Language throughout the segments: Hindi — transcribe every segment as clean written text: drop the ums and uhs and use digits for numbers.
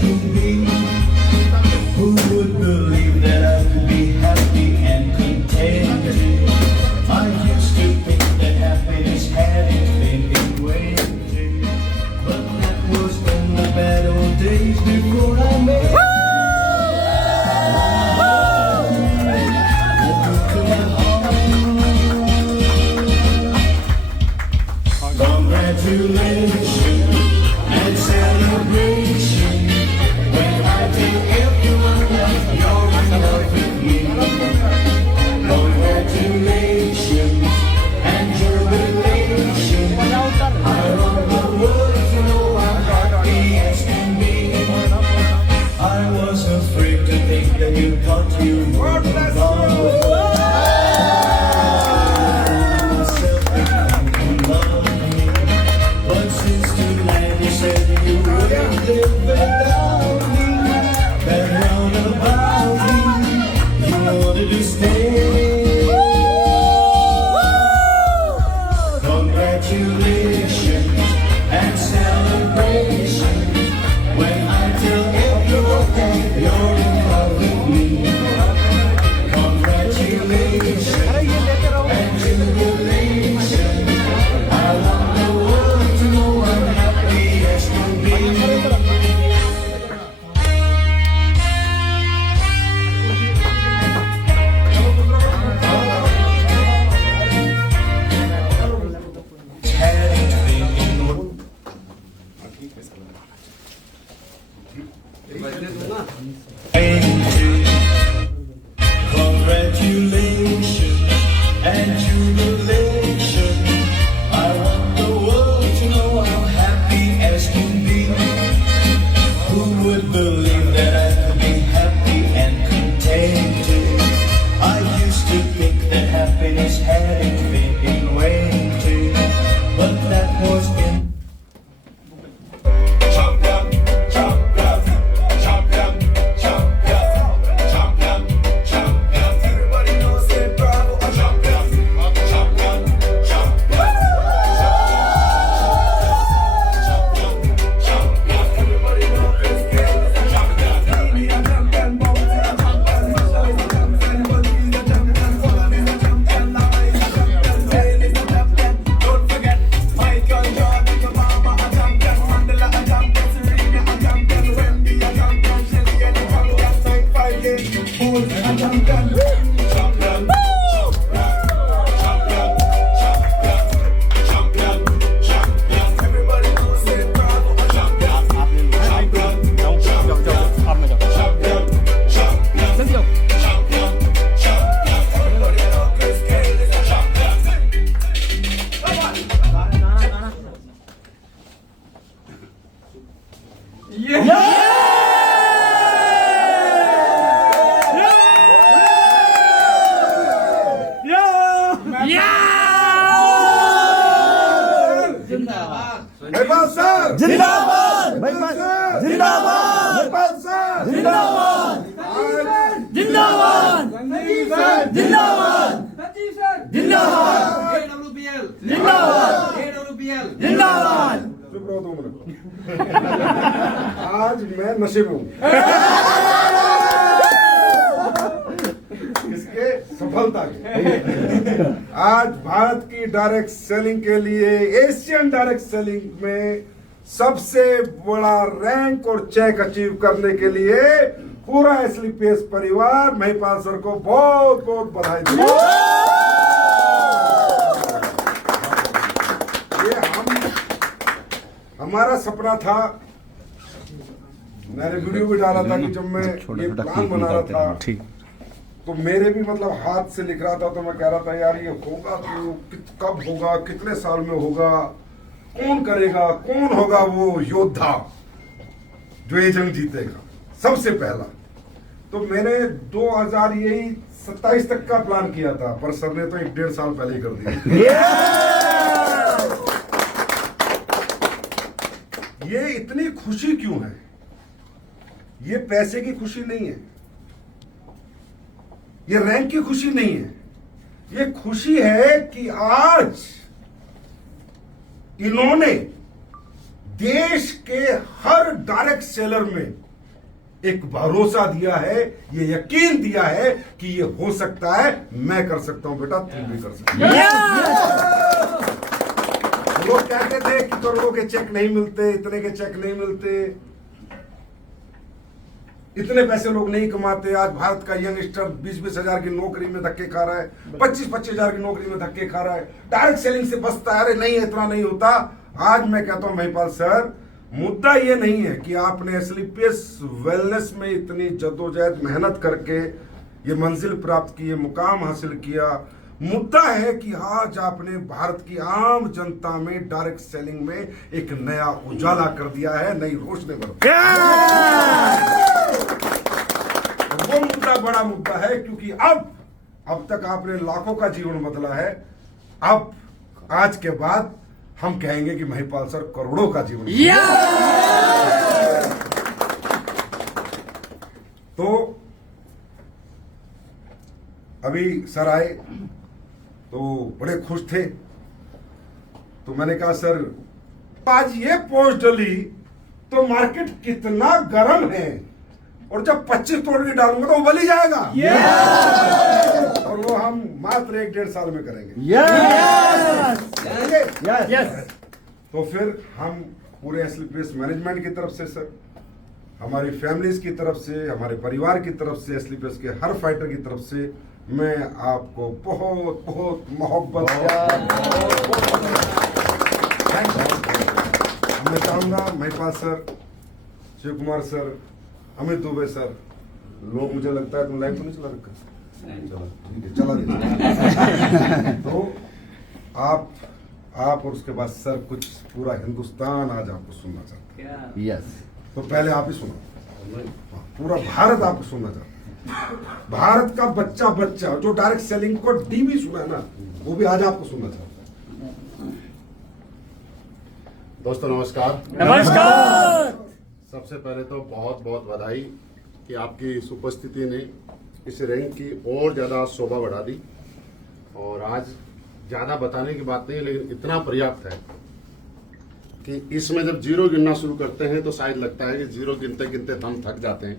could be. Who would believe that I could be happy and contented? I used to think that happiness had its been invented, but that was in the bad old days before I met. Congratulations and celebration when I tell everyone that you're in love with me. Congratulations and jubilation. I want the world to know I'm happy as can be. I was afraid to think that you thought you were gone. But since tonight you said you wouldn't live without me, that roundabout me, you wanted to stay. Congratulations and celebration when I tell everyone that you're in love with me. Congratulations and jubilation. I want the world to know I'm happy as can be. Congratulations and jubilation. I want the world to know I'm happy as can be. Who would believe that I could be happy and contented? I used to think that happiness hadn't been invented, but that was in. Champion, champion, champion, champion, champion, champion. Everybody knows that Bravo a champion, champion, champion, champion. Everybody knows this game is a champion. He a champion, Bounty a champion, Masha is a champion, Bunty is a champion, Solon is a champion, Lava is a champion, Zayn is a champion. Don't forget Michael Jordan, your mama a champion, Mandela a champion, Serena a champion, Wendy a champion, Shelly a champion, Type 5 Gate, Bulls a champion, champion, champion, champion, champion. Everybody knows that Bravo a champion, champion, champion, champion, champion, champion, champion. Everybody knows Chris Gayle is a champion. Come on. Mahipal sir जिंदाबाद जिंदाबाद महिपाल सर जिंदाबाद जिंदाबाद जिंदाबाद जिंदाबाद जिंदाबाद चुप रहो 2 मिनट आज मैं नशे में हूँ किसके सफलता के आज भारत की डायरेक्ट सेलिंग के लिए एशियन डायरेक्ट सेलिंग में सबसे बड़ा रैंक और चेक अचीव करने के लिए पूरा एसलीपीएस परिवार महिपाल सर को बहुत बहुत बधाई देता है। ये हमारा सपना था। मैंने वीडियो भी डाला था कि जब मैं ये प्लान बना रहा था तो मेरे भी मतलब हाथ से लिख रहा था, तो मैं कह रहा था यार ये होगा तो कब होगा, कितने साल में होगा, कौन करेगा, कौन होगा वो योद्धा जो ये जंग जीतेगा सबसे पहला। तो मैंने 2027 तक का प्लान किया था, पर सर ने तो 1.5 साल पहले ही कर दिया। ये इतनी खुशी क्यों है? ये पैसे की खुशी नहीं है, ये रैंक की खुशी नहीं है, ये खुशी है कि आज इन्होंने देश के हर डायरेक्ट सेलर में एक भरोसा दिया है, ये यकीन दिया है कि ये हो सकता है, मैं कर सकता हूं बेटा, तुम भी कर सकते हो। लोग कहते थे कि करोड़ों के चेक नहीं मिलते, इतने के चेक नहीं मिलते, इतने पैसे लोग नहीं कमाते। आज भारत का यंगस्टर 20-20 हजार की नौकरी में धक्के खा रहा है, 25-25 हजार की नौकरी में धक्के खा रहा है, डायरेक्ट सेलिंग से बचता है। अरे नहीं, इतना नहीं होता। आज मैं कहता हूं महिपाल सर, मुद्दा ये नहीं है कि आपने एसलीपीएस वेलनेस में इतनी जद्दोजहद मेहनत करके ये मंजिल प्राप्त की, ये मुकाम हासिल किया। मुद्दा है कि आज आपने भारत की आम जनता में डायरेक्ट सेलिंग में एक नया उजाला कर दिया है, नई रोशनी भर दी। वो मुद्दा बड़ा मुद्दा है, क्योंकि अब तक आपने लाखों का जीवन बदला है। अब आज के बाद हम कहेंगे कि महिपाल सर करोड़ों का जीवन। तो अभी सर आए तो बड़े खुश थे, तो मैंने कहा सर आज ये पोस्ट डली तो मार्केट कितना गर्म है, और जब 25 तोड़ के डालूंगा तो वो बल ही जाएगा। और वो हम मात्र 1-1.5 साल में करेंगे। तो फिर हम पूरे एसलीपीएस मैनेजमेंट की तरफ से सर, हमारी फैमिलीज की तरफ से, हमारे परिवार की तरफ से, एसलीपीएस के हर फाइटर की तरफ से मैं आपको बहुत बहुत मोहब्बत मैं चाहूंगा Mahipal sir, Shiv Kumar sir, Amit Dubey sir, लोग मुझे लगता है तुम लाइव तो नहीं चला रखा, चलो ठीक है चला दे। तो आप और उसके बाद सर कुछ पूरा हिंदुस्तान आज आपको सुनना चाहता है। यस, तो पहले आप ही सुनो, पूरा भारत आपको सुनना चाहता है। भारत का बच्चा जो डायरेक्ट सेलिंग को डीबी सुना है ना, वो भी आज आपको सुनना चाहता है। दोस्तों नमस्कार। नमस्कार। सबसे पहले तो बहुत बहुत बधाई कि आपकी इस उपस्थिति ने इस रैंक की और ज़्यादा शोभा बढ़ा दी। और आज ज़्यादा बताने की बात नहीं, लेकिन इतना पर्याप्त है कि इसमें जब जीरो गिनना शुरू करते हैं तो शायद लगता है कि जीरो गिनते गिनते हम थक जाते हैं,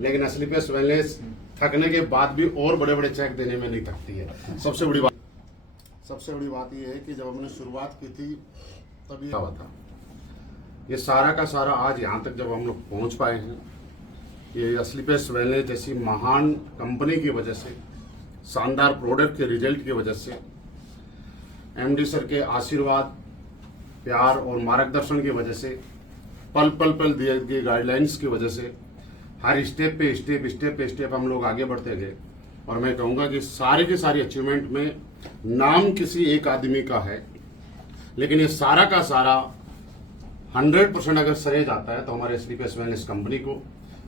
लेकिन एसलीपीएस वेलनेस थकने के बाद भी और बड़े बड़े चेक देने में नहीं थकती है। सबसे बड़ी बात यह है कि जब हमने शुरुआत की थी तब ये हुआ था। ये सारा का सारा आज यहाँ तक जब हम लोग पहुँच पाए हैं, ये एसलीपीएस वेलनेस जैसी महान कंपनी की वजह से, शानदार प्रोडक्ट के रिजल्ट की वजह से, एमडी सर के आशीर्वाद, प्यार और मार्गदर्शन की वजह से, पल दिए गए गाइडलाइंस की वजह से, हर स्टेप पे स्टेप हम लोग आगे बढ़ते गए। और मैं कहूँगा कि सारी की सारी अचीवमेंट में नाम किसी एक आदमी का है, लेकिन ये सारा का सारा 100% अगर श्रेय जाता है तो हमारे एसलीपीएस वेलनेस कंपनी को,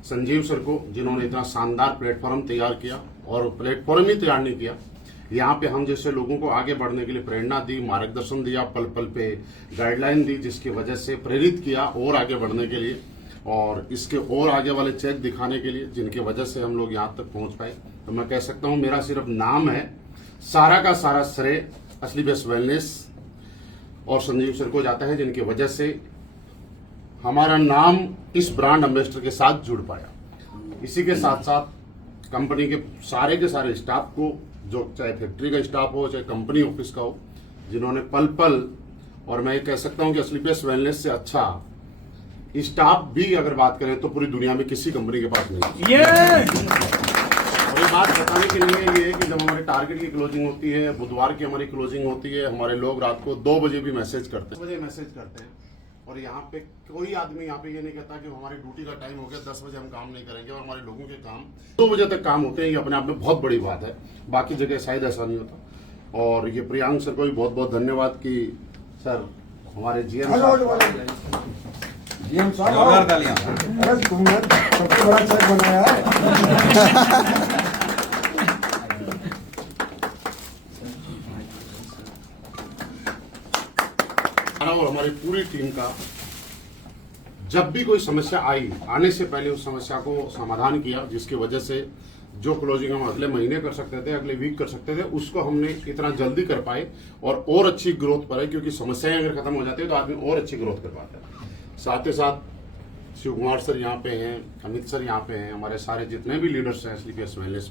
संजीव सर को, जिन्होंने इतना शानदार प्लेटफॉर्म तैयार किया। और प्लेटफॉर्म ही तैयार नहीं किया, यहाँ पे हम जैसे लोगों को आगे बढ़ने के लिए प्रेरणा दी, मार्गदर्शन दिया, पल पे गाइडलाइन दी, जिसकी वजह से प्रेरित किया और आगे बढ़ने के लिए, और इसके और आगे वाले चेक दिखाने के लिए, जिनकी वजह से हम लोग यहाँ तक पहुँच पाए। तो मैं कह सकता हूँ मेरा सिर्फ नाम है, सारा का सारा श्रेय एसलीपीएस वेलनेस और संजीव सर को जाता है, जिनकी वजह से हमारा नाम इस ब्रांड एम्बेसडर के साथ जुड़ पाया। इसी के साथ साथ कंपनी के सारे स्टाफ को, जो चाहे फैक्ट्री का स्टाफ हो, चाहे कंपनी ऑफिस का हो, जिन्होंने पल और मैं कह सकता हूं कि एसलीपीएस वेलनेस से अच्छा स्टाफ भी अगर बात करें तो पूरी दुनिया में किसी कंपनी के पास नहीं है। और ये बात बताने के लिए ये है कि जब हमारे टारगेट की क्लोजिंग होती है, बुधवार की हमारी क्लोजिंग होती है, हमारे लोग रात को 2 बजे भी मैसेज करते हैं। और यहाँ पे कोई आदमी यहाँ पे ये नहीं कहता कि हमारी ड्यूटी का टाइम हो गया, 10 बजे हम काम नहीं करेंगे, और हमारे लोगों के काम 2 बजे तक काम होते हैं। ये अपने आप में बहुत बड़ी बात है, बाकी जगह शायद ऐसा नहीं होता। और ये प्रियांक सर को भी बहुत बहुत धन्यवाद कि सर हमारे जीएम साहब तुमने सबसे बड़ा चेक बनाया है। और हमारी पूरी टीम का जब भी कोई समस्या आई, आने से पहले उस समस्या को समाधान किया, जिसकी वजह से जो क्लोजिंग हम अगले महीने कर सकते थे, अगले वीक कर सकते थे, उसको हमने इतना जल्दी कर पाए और अच्छी ग्रोथ पर है। क्योंकि समस्याएं अगर खत्म हो जाती है तो आदमी और अच्छी ग्रोथ कर पाता है। साथ ही साथ शिव कुमार सर यहाँ पे हैं, अमित सर यहाँ पे हैं, हमारे सारे जितने भी लीडर्स हैं स्लीपियर्स वेलनेस में।